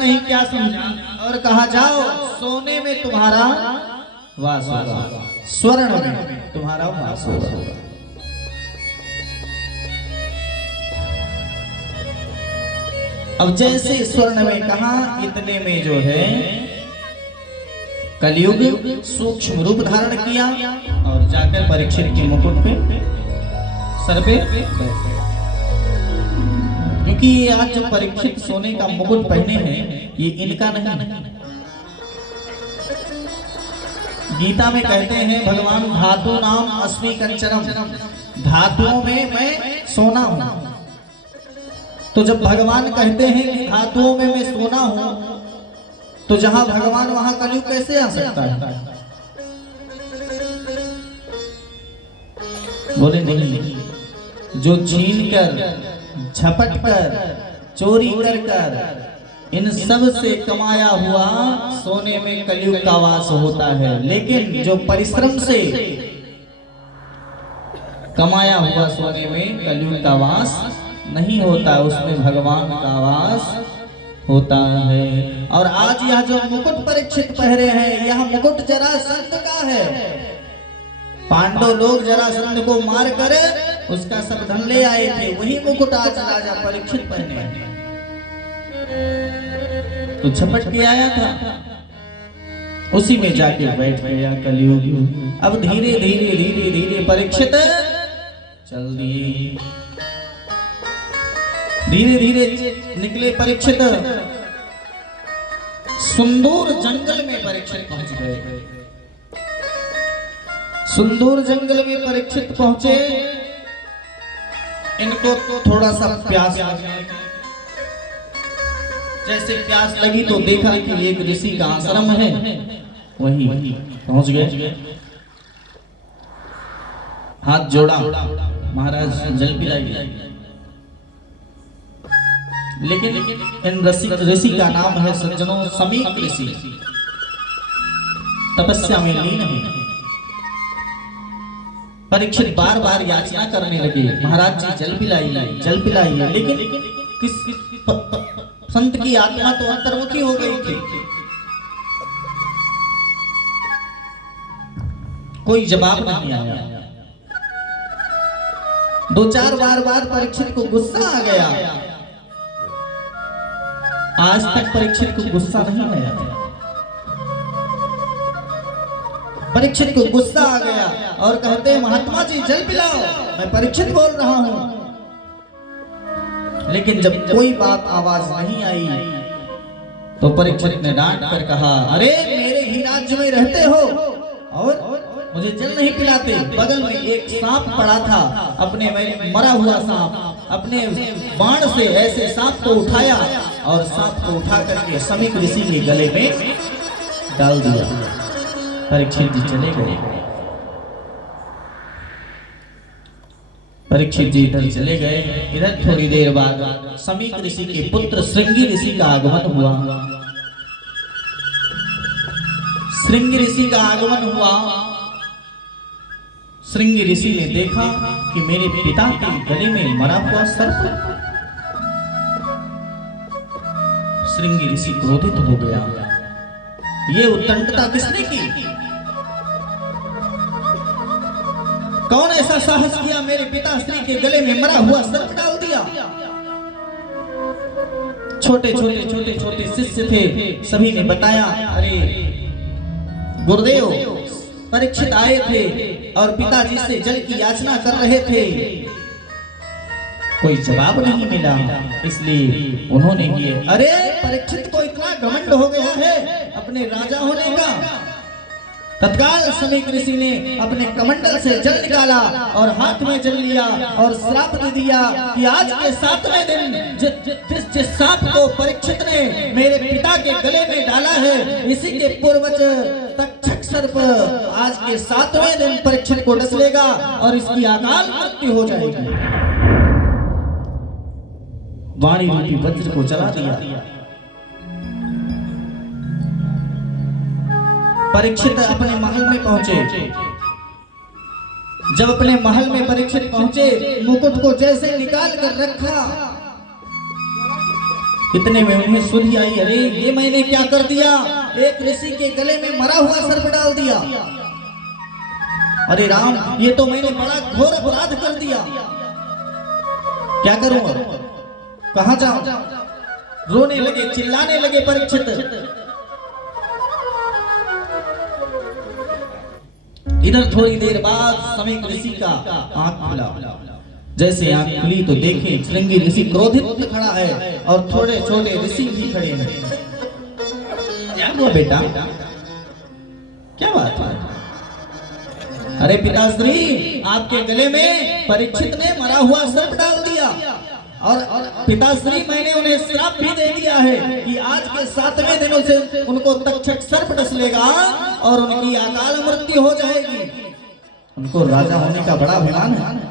नहीं क्या समझा और कहा जाओ सोने में तुम्हारा वास होगा, स्वर्ण में तुम्हारा वास होगा। अब जैसे स्वर्ण में कहा, इतने में जो है कलयुग सूक्ष्म रूप धारण किया और जाकर परीक्षित के मुकुट पे सर पे बैठ गए। क्योंकि ये आज जो परीक्षित सोने का मुकुट पहने हैं ये इनका नहीं। गीता में कहते हैं भगवान धातु नाम अस्मि कंचनम, धातुओं में मैं सोना हूं। तो जब भगवान कहते हैं कि धातुओं में मैं सोना हूं, तो जहां भगवान वहां कलयुग कैसे आ सकता है? बोले नहीं, जो छीन कर झपट कर चोरी कर कर इन सब से कमाया हुआ सोने में कलयुग का वास होता है, लेकिन जो परिश्रम से कमाया हुआ सोने में कलयुग का वास नहीं होता, उसमें भगवान का वास होता है। और आज यह जो मुकुट परीक्षित पहरे हैं, यह मुकुट जरासंध का है। पांडव लोग जरासंध को मार कर उसका सब धन ले आए थे, वही मुकुट आज राजा परीक्षित पहने। तो झपट के आया था, उसी में जाके बैठ गया कलयुग। अब धीरे धीरे धीरे धीरे परीक्षित चल दिए, धीरे धीरे निकले परीक्षित। सुंदूर जंगल में परीक्षित पहुंच गए। सुंदूर जंगल में परीक्षित पहुंचे, इनको थोड़ा सा प्यास लगी। जैसे प्यास लगी तो देखा कि एक ऋषि का आश्रम है, वहीं पहुंच गए। हाथ जोड़ा, महाराज जल पिलाइए। लेकिन इन ऋषि का नाम है सज्जनों समीक ऋषि, तपस्या में लीन है। परीक्षित बार बार याचना करने लगे, महाराज जी जल पिलाइए, जल पिलाइए। लेकिन किस संत की आत्मा तो अंतर्मुखी हो गई थी, कोई जवाब नहीं आया। दो चार बार परीक्षित को गुस्सा आ गया। आज तक परीक्षित को गुस्सा नहीं आया था। परीक्षित को गुस्सा आ गया और कहते हैं महात्मा जी जल पिलाओ, मैं परीक्षित बोल रहा हूं। लेकिन जब कोई बात आवाज नहीं आई तो परीक्षित ने डांट कर कहा, अरे मेरे ही राज्य में रहते हो और मुझे जल नहीं पिलाते। बगल में एक सांप पड़ा था, अपने मरा हुआ सांप, अपने बाण से ऐसे सांप को उठाया और सांप को उठा करके समीक ऋषि के गले में डाल दिया। परीक्षित जी चले गए। परीक्षित जी इधर चले गए। इधर थोड़ी देर बाद समीक ऋषि के पुत्र श्रृंगी ऋषि का आगमन हुआ। श्रृंगी ऋषि का आगमन हुआ। श्रृंगी ऋषि ने देखा कि मेरे पिता के गले में मरा हुआ सर्प। श्रृंगी ऋषि क्रोधित हो गया। ये उत्तंडता किसने की? कौन ऐसा साहस किया मेरे पिता श्री के गले में मरा हुआ सर्प डाल दिया? छोटे छोटे शिष्य थे, सभी ने बताया, अरे गुरुदेव परीक्षित आए थे और पिताजी से जल की याचना कर रहे थे, कोई जवाब नहीं मिला, इसलिए उन्होंने किए। अरे परीक्षित को इतना घमंड हो गया है अपने राजा होने का। तत्काल समीक ऋषि ने अपने कमंडल से जल निकाला और हाथ में जल लिया और श्राप दे दिया कि आज के 7वें दिन जिस सांप को परीक्षित ने मेरे पिता के गले में डाला है, इसी के पूर्वज तक्षक सर्प आज के 7वें दिन परीक्षित को डस लेगा और इसकी अकाल मृत्यु हो जाएगी। वाणी रूपी वज्र को चला दिया। परीक्षित अपने महल में पहुंचे। जब अपने महल में परीक्षित पहुंचे, मुकुट को जैसे निकाल कर रखा, इतने में उन्हें सुधि आई, अरे ये मैंने क्या कर दिया, एक ऋषि के गले में मरा हुआ सर्प डाल दिया। अरे राम, ये तो मैंने बड़ा घोर अपराध कर दिया, क्या करूं अब, कहां जाऊं। रोने लगे, चिल्लाने लगे परीक्षित। इधर थोड़ी देर बाद समीक ऋषि का आंख खुला। जैसे आंख खुली तो देखे श्रृंगी ऋषि क्रोधित खड़ा है और थोड़े छोटे ऋषि भी खड़े हैं। क्या हुआ बेटा, क्या बात है? अरे पिताश्री, आपके गले में परीक्षित ने मरा हुआ सर्प डाल दिया, और पिताश्री मैंने उन्हें श्राप भी दे दिया है कि आज के 7वें दिनों से उनको तक्षक सर्प डस लेगा और उनकी अकाल मृत्यु हो जाएगी। उनको राजा होने का बड़ा अभिमान है।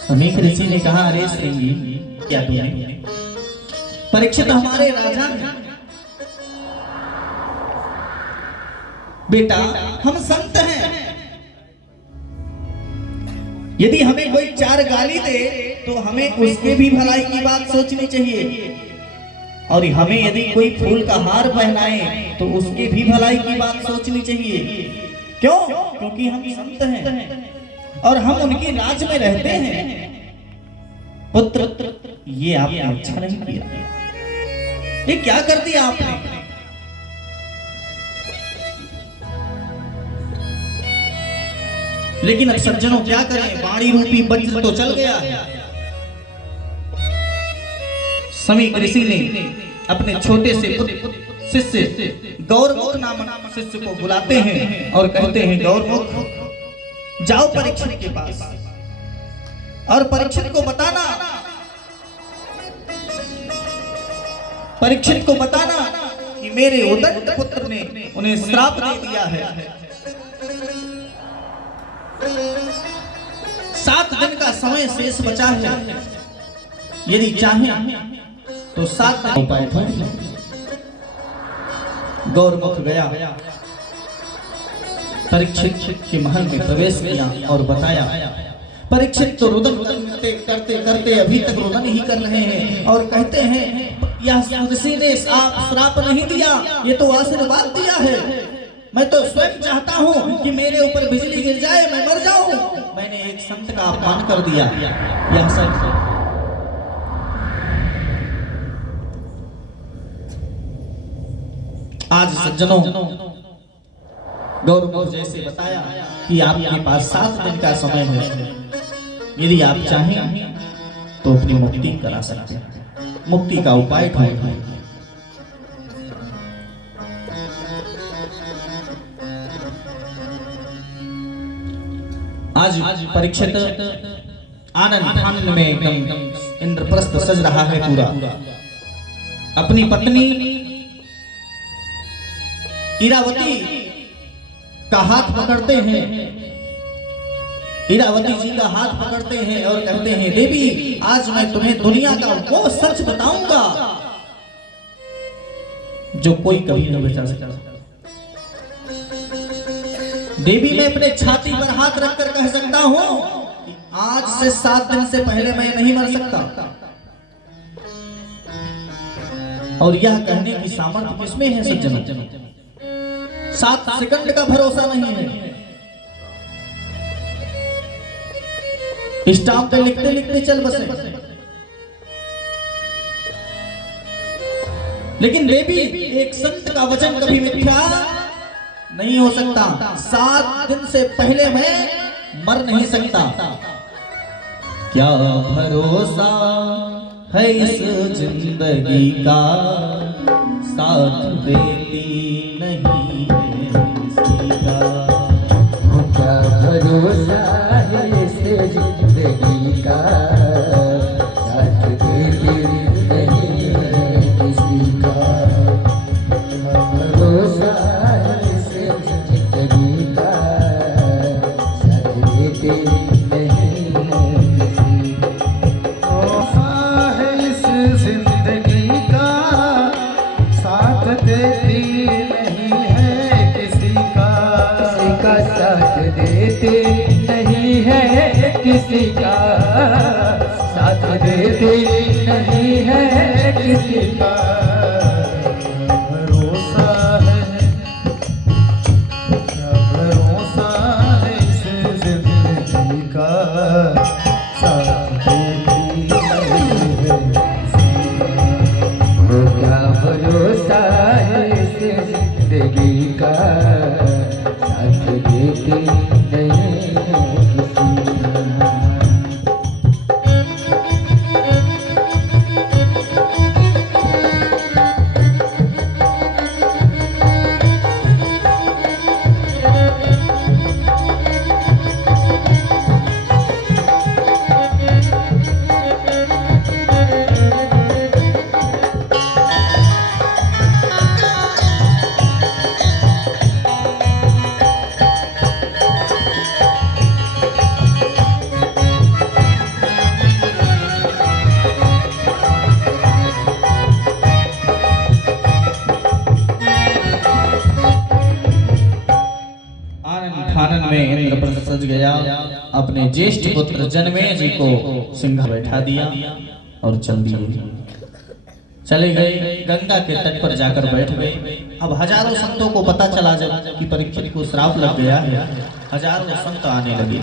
समीक ऋषि ने कहा, अरे श्रृंगी, क्या तुमने, परीक्षित हमारे राजा हैं। बेटा, हम संत हैं, यदि हमें कोई 4 गाली दे तो हमें उसके भी भलाई की बात सोचनी चाहिए, और हमें यदि कोई फूल का हार पहनाए तो उसके भी भलाई की बात सोचनी चाहिए। क्यों? क्योंकि हम संत हैं और हम उनकी राज में रहते हैं। पुत्र, ये आपने अच्छा नहीं किया, ये क्या कर दिया आपने? लेकिन अब सज्जनों क्या करें, वाणी रूपी वज्र तो चल गया है। समीक ऋषि ने अपने छोटे से शिष्य गौरमुख नामक शिष्य को बुलाते हैं और कहते हैं, गौरमुख, जाओ परीक्षित के पास और परीक्षित को बताना कि मेरे उदंड पुत्र ने उन्हें श्राप दे दिया है। 7 दिन का समय शेष बचा है, यदि चाहें तो 7 दिन उपाय था। गौरमुख गया, परीक्षित के महल में प्रवेश किया और बताया। परीक्षित तो रुदन करते करते अभी तक रुदन ही कर रहे हैं और कहते हैं, यह ऋषि ने श्राप नहीं दिया, ये तो आशीर्वाद दिया है। मैं तो स्वयं चाहता हूँ कि मेरे ऊपर बिजली गिर जाए, मैं मर जाऊं। मैंने एक संत का अपमान कर दिया, यह सच है। आज सज्जनों, गौरमुख जैसे बताया कि आपके पास 7 दिन का समय है, यदि आप चाहें तो अपनी मुक्ति करा सकते हैं, मुक्ति का उपाय ढूंढें। आज परीक्षित आनंद में एकदम इंद्रप्रस्थ सज रहा है पूरा। अपनी पत्नी इरावती का हाथ पकड़ते हैं, इरावती जी का हाथ पकड़ते हैं और कहते हैं, देवी, आज मैं तुम्हें दुनिया का वो सच बताऊंगा जो कोई कभी न बता सका। देवी, मैं अपने छाती पर हाथ रखकर कह सकता हूं कि आज से 7 दिन से पहले मैं नहीं मर सकता। और यह कहने की सामर्थ्य किसमें है सज्जनों? 7 सेकंड का भरोसा नहीं है। स्टाम्प पे लिखते लिखते चल बसे। लेकिन देवी, एक संत का वचन कभी मिथ्या नहीं हो सकता। 7 दिन से पहले मैं मर नहीं सकता। क्या भरोसा है इस जिंदगी का, साथ देती नहीं है किसी का। क्या भरोसा है इस जिंदगी का, साथ देती नहीं है किसी का। भरोसा है इस जिंदगी का, साथ देती नहीं है किसी का। भरोसा है इस जिंदगी का, साथ देती नहीं है किसी का। साथ देती नहीं है किसी का, साथ देती नहीं है किसी का। भरोसा है इस जिंदगी का, साथ देते नहीं है किसी का। खानन में इंद्रप्रस्थ सज गया, अपने ज्येष्ठ पुत्र जनमेजय जी को सिंह बैठा दिया और चल दिए। चले गए, गंगा के तट पर जाकर बैठ गए। अब हजारों संतों को पता चला जब कि परीक्षित को श्राप लग गया है, हजारों संत आने लगे,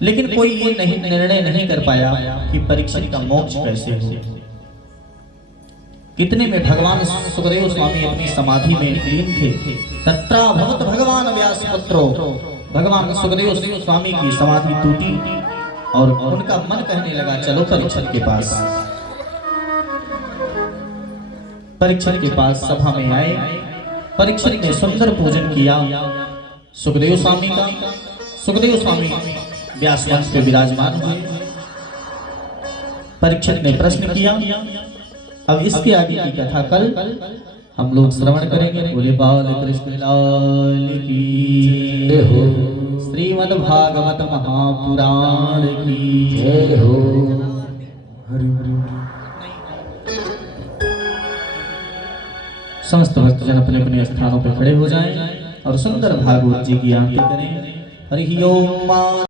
लेकिन कोई ये नहीं निर्णय नहीं कर पाया कि परीक्षित का मोक्ष कैसे हो। कितने में भगवान सुखदेव स्वामी अपनी समाधि में लीन थे। तत्रा भवत भगवान व्यास पुत्रो, भगवान सुखदेव स्वामी की समाधि टूटी और उनका मन कहने लगा चलो परीक्षित के पास। परीक्षित के पास सभा में आए। परीक्षित ने सुंदर पूजन किया सुखदेव स्वामी का। सुखदेव स्वामी व्यास वंश पे विराजमान हुए। परीक्षित ने प्रश्न किया। अब इसके आगे की कथा कल हम लोग श्रवण करेंगे। बोले बाल कृष्ण लाल की जय हो, श्रीमद् भागवत महापुराण की जय हो। समस्त भक्तजन अपने अपने स्थानों पर खड़े हो जाएं और सुंदर भागवत जी की आरती करें। हरि ओम।